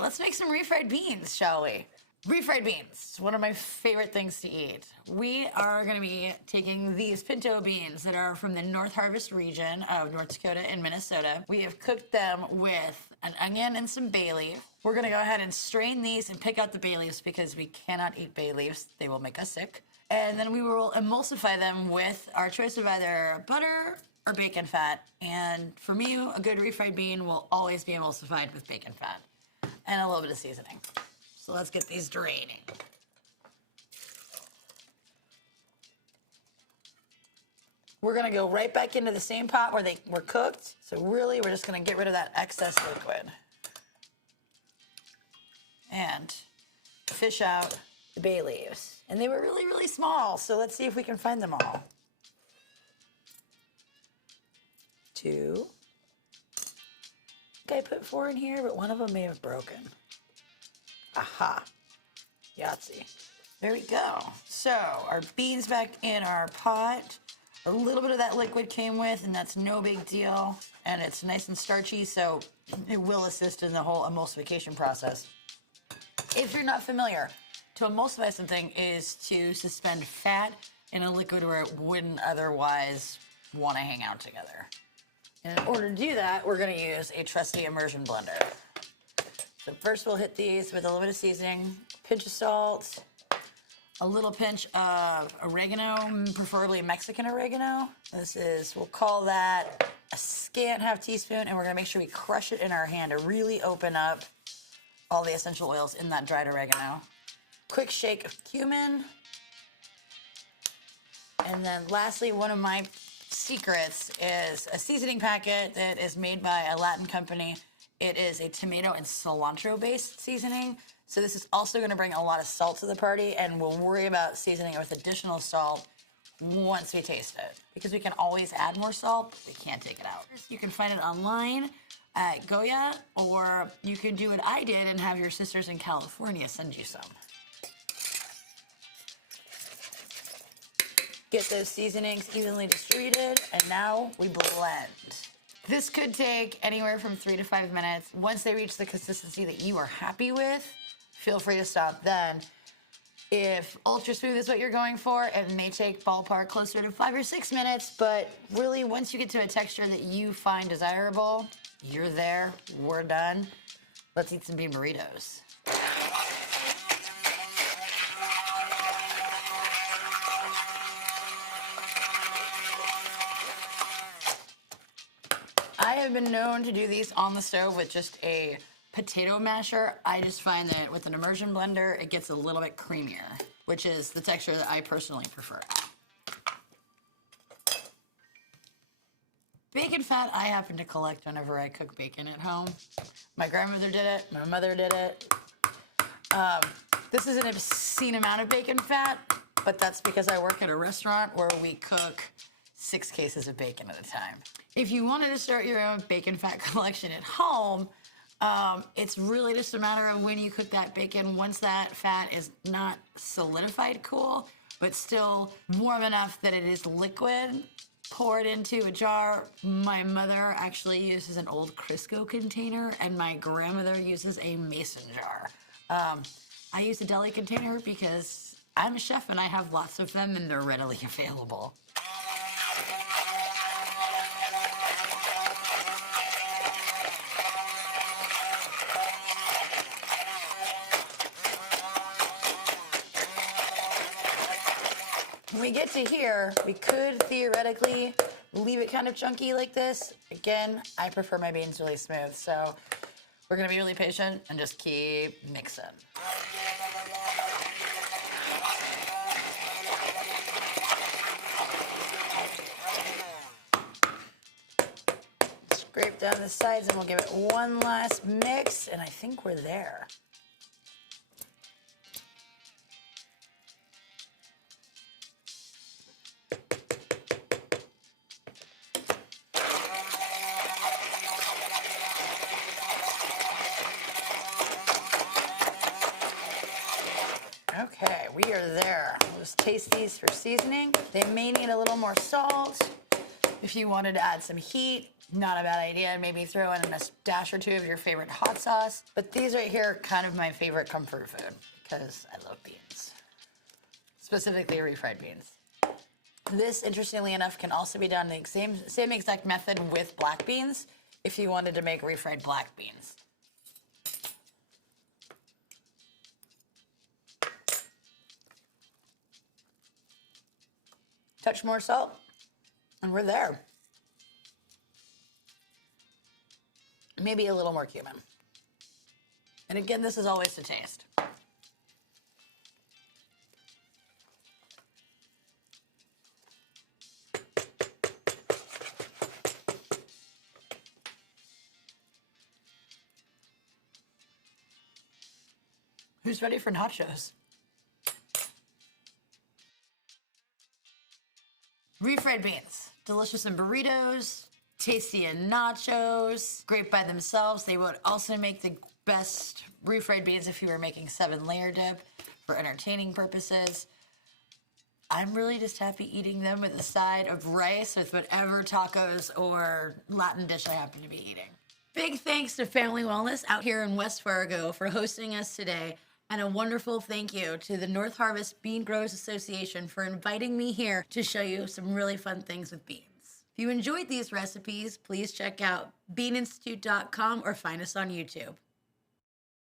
Let's make some refried beans, shall we? Refried beans, one of my favorite things to eat. We are going to be taking these pinto beans that are from the Northarvest region of North Dakota and Minnesota. We have cooked them with an onion and some bay leaf. We're going to go ahead and strain these and pick out the bay leaves because we cannot eat bay leaves. They will make us sick. And then we will emulsify them with our choice of either butter or bacon fat. And for me, a good refried bean will always be emulsified with bacon fat and a little bit of seasoning. So let's get these draining. We're gonna go right back into the same pot where they were cooked. So really, we're just gonna get rid of that excess liquid. And fish out the bay leaves. And they were really, really small, so let's see if we can find them all. 2. I think I put 4 in here, but one of them may have broken. Aha. Yahtzee. There we go. So our beans back in our pot. A little bit of that liquid came with, and that's no big deal. And it's nice and starchy, so it will assist in the whole emulsification process. If you're not familiar, to emulsify something is to suspend fat in a liquid where it wouldn't otherwise want to hang out together. And in order to do that, we're going to use a trusty immersion blender. So first we'll hit these with a little bit of seasoning, a pinch of salt, a little pinch of oregano, preferably Mexican oregano. This is, we'll call that a scant half teaspoon, and we're gonna make sure we crush it in our hand to really open up all the essential oils in that dried oregano. Quick shake of cumin. And then lastly, one of my secrets is a seasoning packet that is made by a Latin company. It is a tomato and cilantro-based seasoning. So this is also going to bring a lot of salt to the party, and we'll worry about seasoning it with additional salt once we taste it. Because we can always add more salt, but we can't take it out. You can find it online at Goya, or you can do what I did and have your sisters in California send you some. Get those seasonings evenly distributed, and now we blend. This could take anywhere from 3 to 5 minutes. Once they reach the consistency that you are happy with, feel free to stop then. If ultra smooth is what you're going for, it may take ballpark closer to 5 or 6 minutes, but really once you get to a texture that you find desirable, you're there, we're done. Let's eat some bean burritos. I have been known to do these on the stove with just a potato masher. I just find that with an immersion blender, it gets a little bit creamier, which is the texture that I personally prefer. Bacon fat I happen to collect whenever I cook bacon at home. My grandmother did it, my mother did it. This is an obscene amount of bacon fat, but that's because I work at a restaurant where we cook 6 cases of bacon at a time. If you wanted to start your own bacon fat collection at home, it's really just a matter of when you cook that bacon. Once that fat is not solidified cool, but still warm enough that it is liquid, pour it into a jar. My mother actually uses an old Crisco container, and my grandmother uses a mason jar. I use a deli container because I'm a chef and I have lots of them and they're readily available. When we get to here, we could theoretically leave it kind of chunky like this. Again, I prefer my beans really smooth, so we're gonna be really patient and just keep mixing. Scrape down the sides and we'll give it one last mix, and I think we're there. Okay, we are there. We'll just taste these for seasoning. They may need a little more salt. If you wanted to add some heat, Not a bad idea. Maybe throw in a dash or two of your favorite hot sauce. But these right here are kind of my favorite comfort food because I love beans, specifically refried beans. This, interestingly enough, can also be done the same exact method with black beans if you wanted to make refried black beans. Touch more salt, and we're there. Maybe a little more cumin. And again, this is always to taste. Who's ready for nachos? Refried beans, delicious in burritos, tasty in nachos, great by themselves. They would also make the best refried beans if you were making 7-layer dip for entertaining purposes. I'm really just happy eating them with a side of rice with whatever tacos or Latin dish I happen to be eating. Big thanks to Family Wellness out here in West Fargo for hosting us today. And a wonderful thank you to the Northarvest Bean Growers Association for inviting me here to show you some really fun things with beans. If you enjoyed these recipes, please check out beaninstitute.com or find us on YouTube.